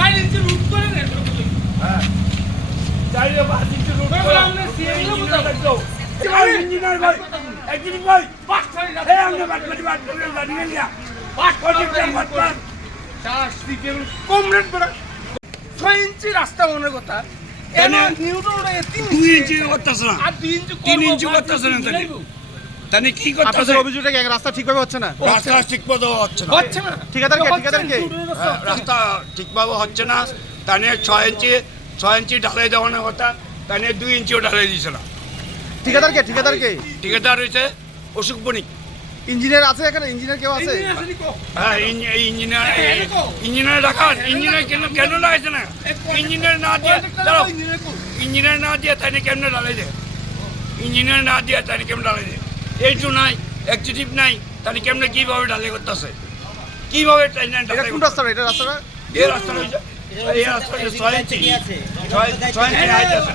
4 ইঞ্চি root করে দেন। হ্যাঁ 4 5 ইঞ্চি root করে আমরা সিএনজি দেখো ইঞ্জিনিয়ার ভাই একদিন ভাই পাঁচ ছয় রাত এই আমরা বাট করে জানিয়ে না পাঁচ বাট চার সিটের কম রেট বেড়া 6 ইঞ্চি রাস্তা মনের কথা এনে নিউটন ওটা 2 ইঞ্চি করতেছ না আর 2 ইঞ্চি 3 ইঞ্চি করতেছ না তাহলে কি করতেছ আপনাদের অভিযোগটা কি রাস্তা ঠিকভাবে হচ্ছে না? রাস্তা ঠিকভাবে হচ্ছে না হচ্ছে না ঠিকাদারকে রাস্তা ঠিকভাবে হচ্ছে না তাহলে 6 ইঞ্চি ঢালাই দেওয়ানোর কথা তাহলে 2 ইঞ্চিও ঢালাই দিয়েছে না ঠিকাদারকে ঠিকাদার হয়েছে অশোক বণিক ইঞ্জিনিয়ার আছে এখানে? ইঞ্জিনিয়ার কেউ আছে? হ্যাঁ ইঞ্জিনিয়ার রাখা ইঞ্জিনিয়ার কেন লাগাইছে না ইঞ্জিনিয়ার না দিয়ে দাঁড়াও ইঞ্জিনিয়ার না দিয়ে তাই কেমনে ঢালাই দেয় ইঞ্জিনিয়ার না দিয়ে তাই কেমন ঢালাই দেয় এইটু নাই এক্সিকিউটিভ নাই তাহলে কেমনে কীভাবে ঢালাই করতেছে কীভাবে এটা কোন রাস্তা? এটা রাস্তাটা এই রাস্তা রয়েছে এই রাস্তা 6 ইঞ্চি 6 ইঞ্চি হাইট আছে